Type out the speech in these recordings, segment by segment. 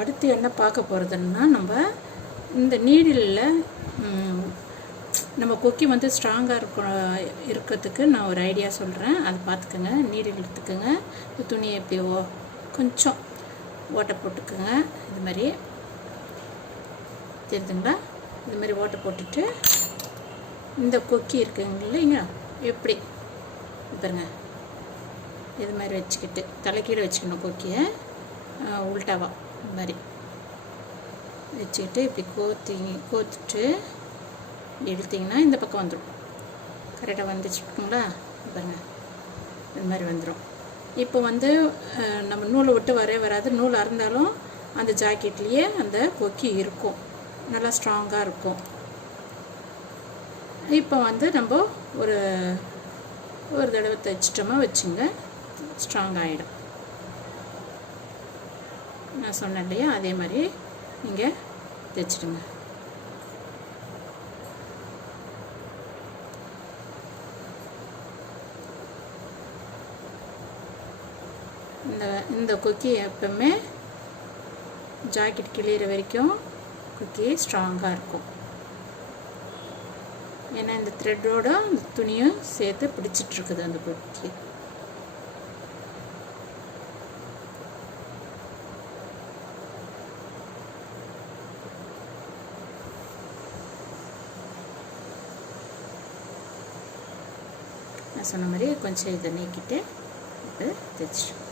அடுத்து என்ன பார்க்க போகிறதுன்னா, நம்ம இந்த நீடிலில் நம்ம கொக்கி வந்து ஸ்ட்ராங்காக இருக்கிறதுக்கு நான் ஒரு ஐடியா சொல்கிறேன். அதை பார்த்துக்கோங்க. நீடில் எடுத்துக்கோங்க. துணியை எப்படி கொஞ்சம் ஓட்டை போட்டுக்கோங்க. இது மாதிரி தெரியுதுங்களா? இது மாதிரி ஓட்டை போட்டுட்டு இந்த கொக்கி இருக்குங்க இல்லைங்க, எப்படி பாருங்க, இது மாதிரி வச்சுக்கிட்டு தலைக்கீழே வச்சுக்கணும். கொக்கியை உள்டாவா இது மாதிரி வச்சுக்கிட்டு இப்படி கோத்துட்டு எடுத்திங்கன்னா இந்த பக்கம் வந்துடும். கரெக்டாக வந்துச்சுங்களா? பாருங்கள், இது மாதிரி வந்துடும். இப்போ வந்து நம்ம நூலை விட்டு வராது. நூல் அறுந்தாலும் அந்த ஜாக்கெட்லேயே அந்த கொக்கி இருக்கும், நல்லா ஸ்ட்ராங்காக இருக்கும். இப்போ வந்து நம்ம ஒரு தடவை தைச்சிட்டோமா வச்சுங்க, ஸ்ட்ராங் ஆகிடும். நான் சொன்னேன் இல்லையா, அதே மாதிரி நீங்கள் தைச்சிடுங்க. இந்த கொக்கி எப்பவுமே ஜாக்கெட் கிளியிற வரைக்கும் கொக்கி ஸ்ட்ராங்காக இருக்கும். ஏன்னா இந்த த்ரெட்டோட அந்த துணியும் சேர்த்து பிடிச்சிட்ருக்குது அந்த கொக்கி. நான் சொன்ன மாதிரி கொஞ்சம் இதை நீக்கிட்டு இப்போ தைச்சிட்டோம்.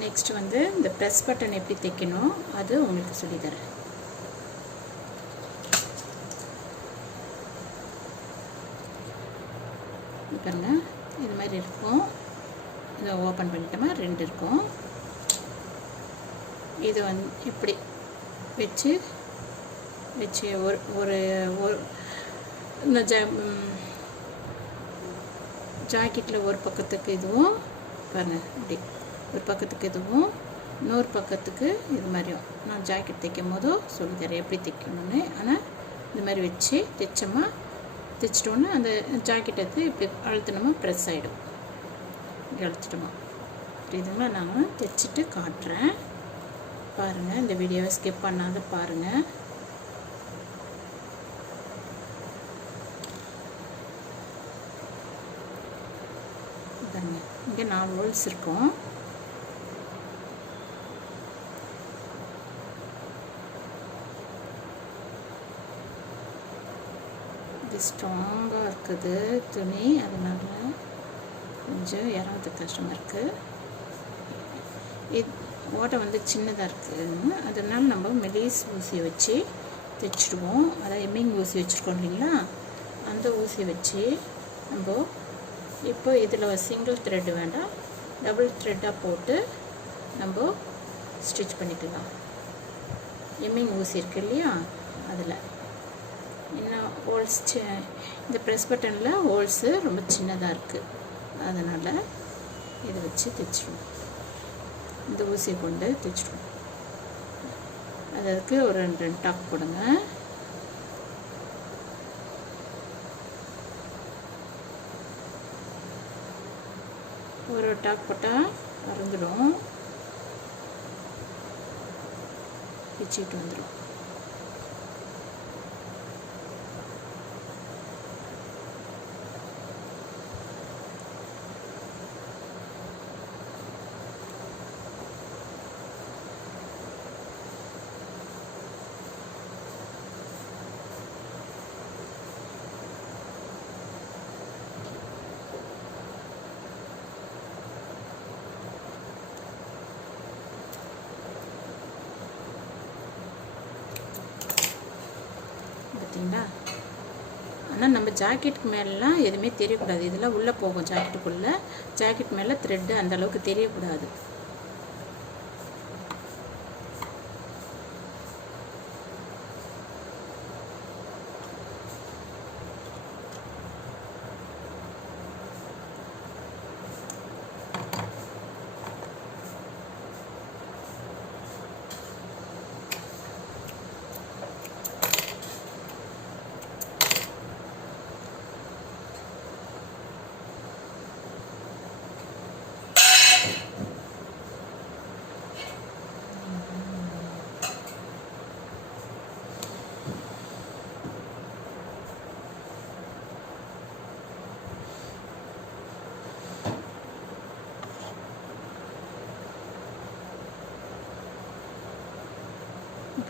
நெக்ஸ்ட் வந்து இந்த ப்ரெஸ் பட்டன் எப்படி தைக்கணும் அது உங்களுக்கு சொல்லித்தரேன். பாருங்க, இது மாதிரி இருக்கும். இதை ஓப்பன் பண்ணிட்டோமா, 2 இருக்கும். இது வந்து இப்படி வச்சு ஒரு இந்த ஜாக்கெட்டில் ஒரு பக்கத்துக்கு இதுவும் பாருங்கள், இப்படி ஒரு பக்கத்துக்கு இதுவும் இன்னொரு பக்கத்துக்கு இது மாதிரியும் நான் ஜாக்கெட் தைக்கும் போதும் சொல்லித்தரேன் எப்படி தைக்கணும்னு. ஆனால் இது மாதிரி வச்சு தைச்சிட்டோன்னு அந்த ஜாக்கெட் எடுத்து இப்படி அழுத்தினோமா ப்ரெஸ் ஆகிடும். இப்படி அழுத்திட்டோமா இதுங்களா, நான் தைச்சிட்டு காட்டுறேன் பாருங்கள். இந்த வீடியோவை ஸ்கிப் பண்ணாத பாருங்கள். பாருங்கள், இங்கே 4 ஹோல்ஸ் இருக்கும். இது ஸ்ட்ராங்காக இருக்குது துணி, அதனால கொஞ்சம் இறங்கிறது கஷ்டமாக இருக்குது. ஓட்டை வந்து சின்னதாக இருக்குதுன்னு அதனால நம்ம மெலிஸ் ஊசியை வச்சு தைச்சிடுவோம். அதாவது எம்மிங் ஊசி வச்சுருக்கோம் இல்லைங்களா, அந்த ஊசியை வச்சு நம்ம இப்போ இதில் சிங்கிள் த்ரெட்டு வேண்டாம், டபுள் த்ரெட்டாக போட்டு நம்ம ஸ்டிச் பண்ணிக்கலாம். எம்மிங் ஊசி இருக்குது இல்லையா, அதில் இன்னும் ஹோல்ஸ் இந்த ப்ரெஸ் பட்டனில் ஹோல்ஸு ரொம்ப சின்னதாக இருக்குது, அதனால் இதை வச்சு தைச்சிடுவோம். இந்த ஊசியை கொண்டு தைச்சிடுவோம். அதுக்கு ஒரு 2 டாக் போடுங்க. ஒரு டாக் போட்டால் மறந்துடும், பிச்சுட்டு வந்துடும். பார்த்தீங்களா? ஆனால் நம்ம ஜாக்கெட்டுக்கு மேலாம் எதுவுமே தெரியக்கூடாது. இதெல்லாம் உள்ளே போகும் ஜாக்கெட்டுக்குள்ளே. ஜாக்கெட் மேலே த்ரெட்டு அந்தளவுக்கு தெரியக்கூடாது.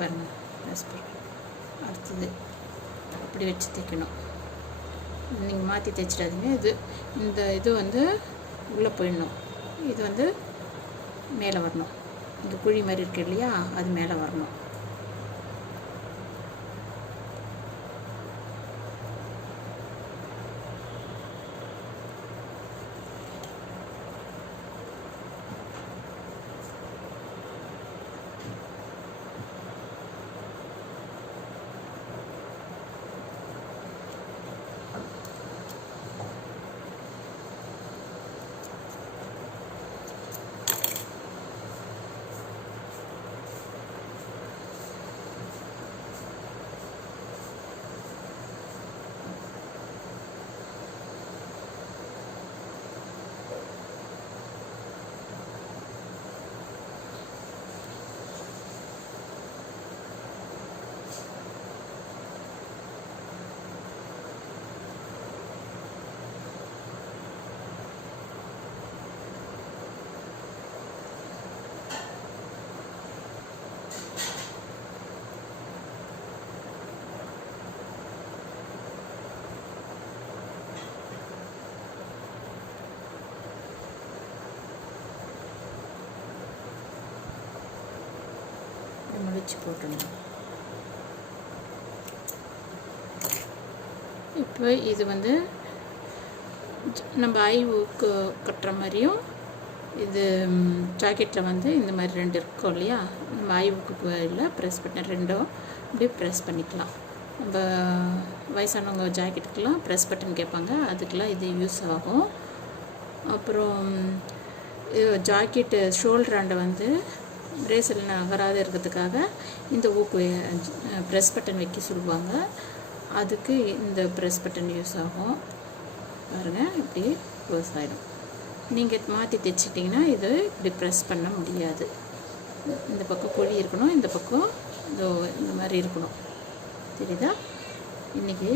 பாருங்கள் அடுத்தது அப்படி வச்சு தைக்கணும். நீங்கள் மாற்றி தைச்சிடாதீங்க. இது வந்து உள்ளே போயிடணும். இது வந்து மேலே வரணும். இங்கே குழி மாதிரி இருக்கு இல்லையா, அது மேலே வரணும். முடிச்சு போட்டணும். இப்போ இது வந்து நம்ம ஐவுக்கு கட்டுற மாதிரியும், இது ஜாக்கெட்டில் வந்து இந்த மாதிரி 2 இருக்கும் இல்லையா, நம்ம ஐவுக்கு இல்லை ப்ரெஸ் பண்ண 2ம் அப்படியே ப்ரெஸ் பண்ணிக்கலாம். நம்ம வயசானவங்க ஜாக்கெட்டுக்கெலாம் ப்ரெஸ் பட்டன் கேட்பாங்க, அதுக்கெலாம் இது யூஸ் ஆகும். அப்புறம் ஜாக்கெட்டு ஷோல்டராண்டை வந்து பிரேசில் நகராது இருக்கிறதுக்காக இந்த ஊக்கு ப்ரெஸ் பட்டன் வைக்க சொல்லுவாங்க. அதுக்கு இந்த ப்ரெஸ் பட்டன் யூஸ் ஆகும். பாருங்கள், இப்படி க்ளோஸ் ஆகிடும். நீங்கள் மாற்றி தைச்சிட்டிங்கன்னா இது இப்படி ப்ரெஸ் பண்ண முடியாது. இந்த பக்கம் குழி இருக்கணும், இந்த பக்கம் இந்த மாதிரி இருக்கணும். தெரியுதா? இன்றைக்கி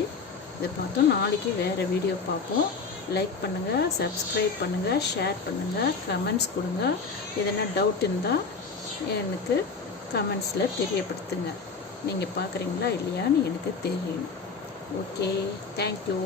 இதை பார்த்தோம். நாளைக்கு வேறு வீடியோ பார்ப்போம். லைக் பண்ணுங்கள், சப்ஸ்கிரைப் பண்ணுங்கள், ஷேர் பண்ணுங்கள், கமெண்ட்ஸ் கொடுங்க. எதனா டவுட் இருந்தால் எனக்கு கமெண்ட்ஸில் தெரியப்படுத்துங்க. நீங்கள் பார்க்குறீங்களா இல்லையான்னு எனக்கு தெரியணும். Okay, thank you.